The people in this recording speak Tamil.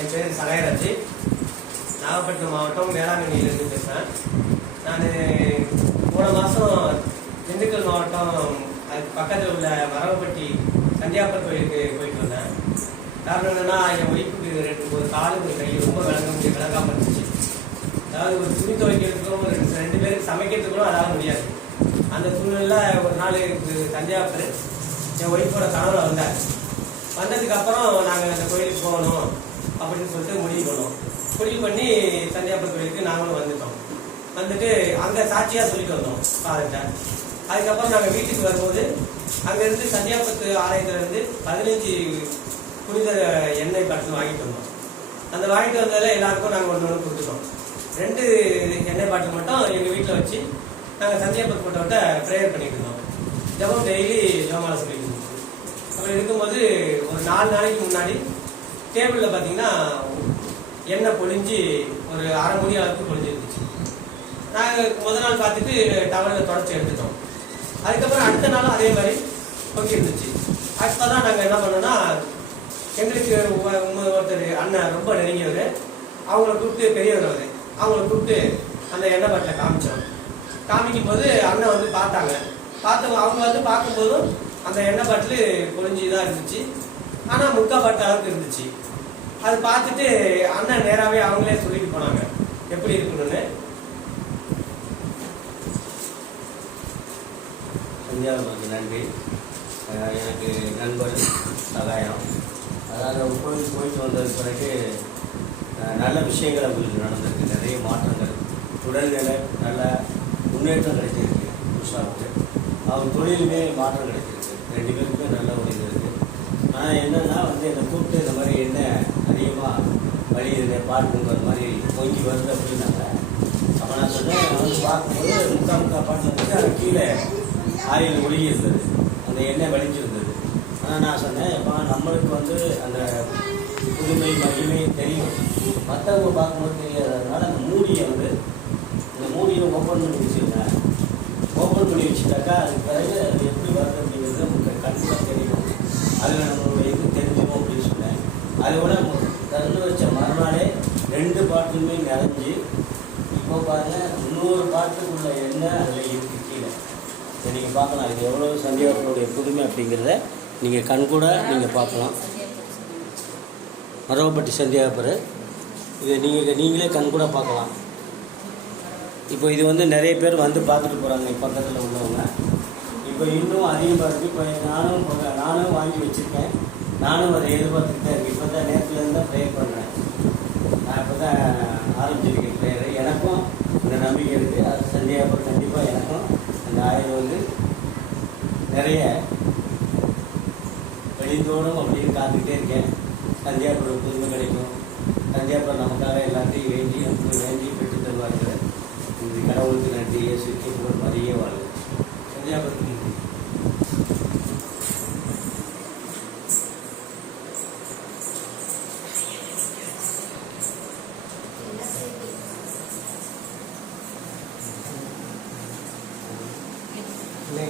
என் பேர் சகாயராஜ். நாகப்பட்டினம் மாவட்டம் வேளாங்கண்ணியிலிருந்து பேசுகிறேன். நான் போன மாதம் திண்டுக்கல் மாவட்டம் அதுக்கு பக்கத்தில் உள்ள மரவப்பட்டி சந்தியாப்பர் கோயிலுக்கு போயிட்டு வந்தேன். காரணம் என்னென்னா, என் ஒய்ஃபுக்கு ஒரு காலு ஒரு கை ரொம்ப விளங்காமல் இருந்துச்சு. அதாவது ஒரு துணி துவைக்கிறதுக்கும் ரெண்டு பேருக்கு சமைக்கிறதுக்கும் அதாவது முடியாது. அந்த சூழ்நிலையில் ஒரு நாள் சந்தியாப்பர் என் ஒய்ஃபோட கனவுல வந்தார். வந்ததுக்கப்புறம் நாங்கள் அந்த கோயிலுக்கு போகணும் அப்படின்னு சொல்லிட்டு முடிவு பண்ணி சந்தியாப்பர் கோயிலுக்கு நாங்களும் வந்துட்டோம். வந்துட்டு அங்கே சாட்சியாக சொல்லிட்டு வந்தோம் ஃபாதர்கிட்ட. அதுக்கப்புறம் நாங்கள் வீட்டுக்கு வரும்போது அங்கேருந்து சந்தியாப்பத்து ஆலயத்துலேருந்து 15 புனித எண்ணெய் பாட்டில் வாங்கிட்டு வந்தோம். அந்த வாங்கிட்டு வந்ததில் எல்லாருக்கும் நாங்கள் ஒன்று கொடுத்துட்டோம். 2 எண்ணெய் பாட்டில் மட்டும் எங்கள் வீட்டில் வச்சு நாங்கள் சந்தியாப்பத்து போட்டோட்ட ப்ரேயர் பண்ணிட்டு இருந்தோம். ஜபம் டெய்லி ஜபமாலை சொல்லிட்டு இருந்துச்சு. அப்படி இருக்கும்போது ஒரு 4 நாளைக்கு முன்னாடி டேபிளில் பார்த்தீங்கன்னா எண்ணெய் பொழிஞ்சு ஒரு அரை மணி அளவுக்கு பொழிஞ்சிருந்துச்சு. நாங்கள் முதல் நாள் பார்த்துட்டு டவலில் தொடச்சி எடுத்துட்டோம். அதுக்கப்புறம் அடுத்த நாளும் அதே மாதிரி பொங்கி இருந்துச்சு. அப்போ தான் நாங்கள் என்ன பண்ணோம்னா, எங்களுக்கு ஒருத்தர் அண்ணன் ரொம்ப நெருங்கியவர், அவங்கள கூப்பிட்டு பெரியவர் அவங்கள கூப்பிட்டு அந்த எண்ணெய் பாட்டில் காமிக்கும் போது அண்ணன் வந்து பார்த்தாங்க. அவங்க வந்து பார்க்கும்போதும் அந்த எண்ணெய் பாட்டில் பொழிஞ்சு தான் இருந்துச்சு. ஆனால் முக்கால் பாட்டு அளவுக்கு இருந்துச்சு. அது பார்த்துட்டு அண்ணன் நேராகவே அவங்களே சொல்லிட்டு போனாங்க எப்படி இருக்கணும்னு. சந்தியாவுக்கு நன்றி. எனக்கு நண்பர் சகாயம். அதாவது கோயில் போயிட்டு வந்ததுக்கு பிறகு நல்ல விஷயங்கள் அவங்களுக்கு நடந்திருக்கு. நிறைய மாற்றங்கள், உடல்நிலை நல்ல முன்னேற்றம் கிடைச்சிருக்கு. உஷாவுக்கு அவங்க தொழிலுமே மாற்றம் கிடைச்சிருக்கு. 2 பேருக்குமே நல்ல ஒரு இது இருக்குது. ஆனால் என்னென்னா வந்து என்னை கூப்பிட்டு இந்த மாதிரி என்ன அதிகமாக வழி பாட்டுங்கிற மாதிரி பொங்கி வருது அப்படின்னாங்க. அப்போ நான் சொன்னேன், வந்து பார்க்கும்போது முக்கால் பாட்டு வந்து அது கீழே ஆயில் ஒழுகி இருந்தது, அந்த எண்ணெய் வலிஞ்சிருந்தது. ஆனால் நான் சொன்னேன், இப்போ நம்மளுக்கு வந்து அந்த புதுமை மகிமை தெரியும், மற்றவங்க பார்க்கும்போது தெரியாததுனால அந்த மூடியை ஓப்பன் பண்ணி வச்சுருந்தேன். ஓப்பன் பண்ணி வச்சுட்டாக்கா அதுக்கு பிறகு அது எப்படி வருது அப்படிங்கிறது நமக்கு கண்டிப்பாக தெரியும். அதில் நம்மளுடைய இது தெரிஞ்சுக்கும் அப்படின்னு சொன்னேன். அதோட திறந்து வச்ச மறுநாளே 2 பாட்டுமே நிறைஞ்சி இப்போ பாருங்கள் 300 பாட்டுக்குள்ள எண்ணெய் அதில் இருக்கு கீழே. இதை நீங்கள் பார்க்கலாம். இது எவ்வளோ சந்தியாப்பருடைய புதுமை அப்படிங்கிறத நீங்கள் கண்கூட நீங்கள் பார்க்கலாம். மரவப்பட்டி சந்தியாப்பர் இதை நீங்களே கண்கூட பார்க்கலாம். இப்போ இது வந்து நிறைய பேர் வந்து பார்த்துட்டு போகிறாங்க பக்கத்தில் உள்ளவங்க. இப்போ இன்னும் அதிகமாக இருக்குது. இப்போ நானும் வாங்கி வச்சுருக்கேன். நானும் அதை எதிர்பார்த்துட்டு தான் இருக்கேன். இப்போ தான் நேரத்துலேருந்து தான் ப்ரேயர் பண்ணுறேன். நான் இப்போ தான் ஆரம்பிச்சிருக்கேன் ப்ரேயர். எனக்கும் அந்த நம்பிக்கை இருக்குது. அது சந்தியாப்பர் கண்டிப்பாக எனக்கும் அந்த ஆயுள் வந்து நிறைய வெளித்தோடும் அப்படின்னு காத்துக்கிட்டே இருக்கேன். சந்தியாப்பர் புதுமை கிடைக்கும். சந்தியாப்பர் நமக்காக எல்லாத்தையும் வேண்டி பெற்று தருவார்கள். இந்த கடவுளுக்கு நன்றி. இயேசுக்கு புகழ் மரியே வாழ்க. சந்தியாப்பருக்கு நன்றி. Nih.